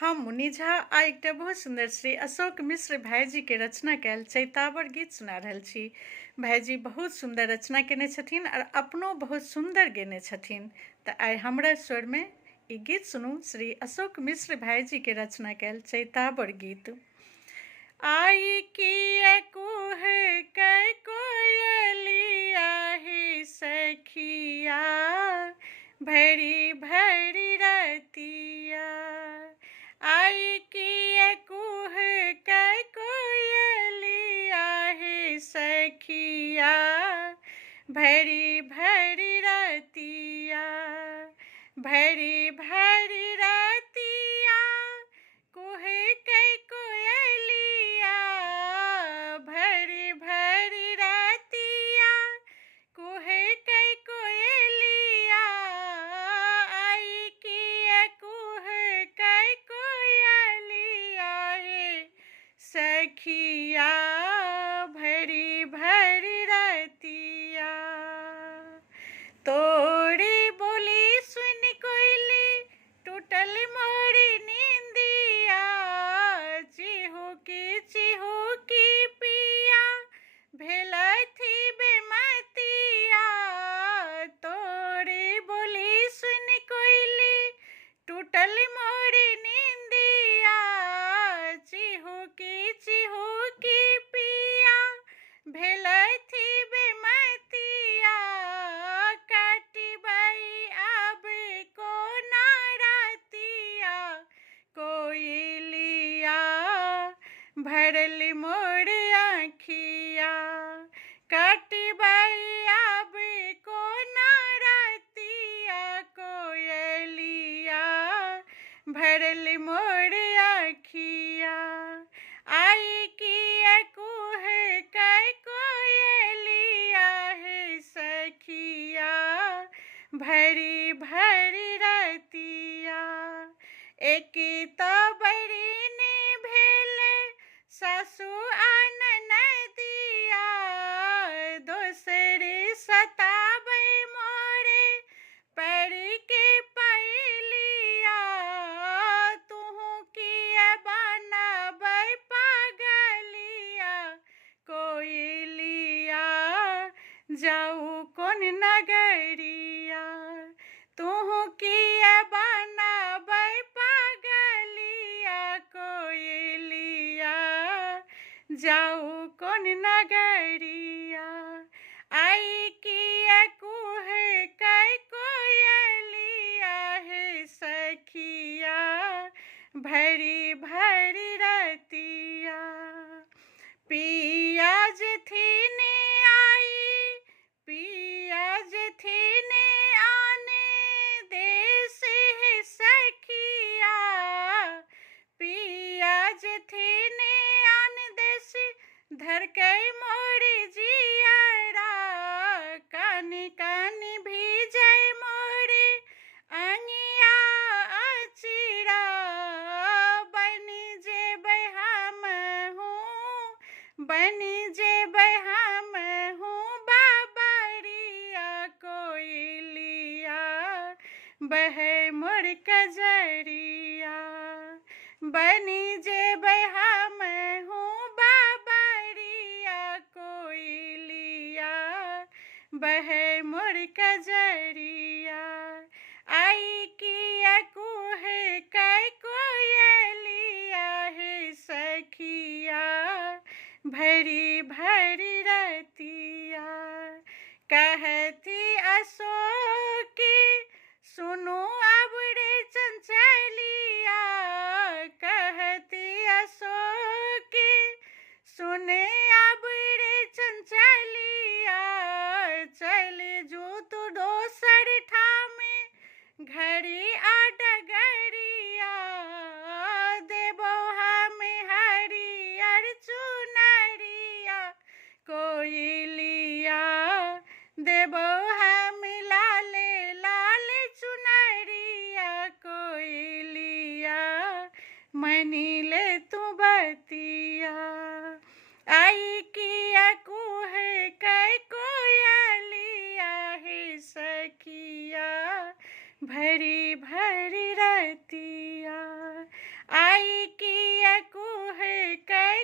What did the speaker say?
हम मुनि झा आ एकटा बहुत सुंदर श्री अशोक मिश्र भाईजी के रचना कैल चैतावर गीत सुना रहल छी। भाईजी बहुत सुंदर रचना केने छथिन और अपनो बहुत सुंदर गेने छथिन। तो आइ हमरा स्वर में ई गीत सुनू श्री अशोक मिश्र भाईजी के रचना कैल चैतावर गीत। आई की कुहे कै कोयलिया हे सखिया भरी भरी रतिया। आई की कुहे कै कोयलिया हे सखिया भरी भरी रतिया। भरी भरी रतिया कुहे कै कोयलिया भरी भरी रतिया कुहे कै कोयलिया। आई की कुहे कै कोयलिया हे सखिया भरी भरी रतिया। तोड़ी बोली सुन कोयली टूटल मोरी नींदिया। चिहुकी पिया भेलै थी बेमतिया। तोड़ी बोली सुन कोयली टूटल मोरी नींदिया। चिहुकी पिया भेलै थी बेमतिया। काटिबै आबे को नारतिया कोयलिया भरल मोर आँखिया। काटिबै आबे को नारतिया कोयलिया भरल मोर आँखिया। आई की कुहे कै कोयलिया हे सखिया भरी भरी रतिया। एक तो बड़ी ने भेले सासु आ ननदिया। दोसरी सताबै मोरे परी के पैलिया। तुहू किए बनाबै पागलिया कोयलिया जाऊ कोन नगरिया। तुहू किए बनाबै पागलिया कोयलिया जाऊ कोन नगरिया। आई की कुहे कै कोयलिया हे सखिया भरी भरी रतिया। पिया जथिने आई पिया जथिने आने देश हे सखिया। पिया जथिने आन देश धरकै मोरी जियरा। कानी कानी भीजै मोरे अंगिया अचिरा। बनी जेबै हमहूँ बनी जेबै हमहूँ बाबरिया कोयलिया बहे मोर कजरिया। बनी जेबै हमहूँ बाबरिया कोयलिया बहे मोर कजरिया। आई की कुहे कै कोयलिया हे सखिया भरी भरी रतिया। कहती अशोकी सुनो अब रे चंचलिया। कहती अशोकी सुने अब रे चंचलिया। चल जो तू दोसर ठामे घड़ी आ डगरिया। देबो हमें हरियर चुनरिया कोयलिया। देबो हम लाले लाल चुनरिया कोयलिया मनीले तू बतिया। आई की कुहे कै कोयलिया हे सखिया भरी भरी रतिया। कुहू है कै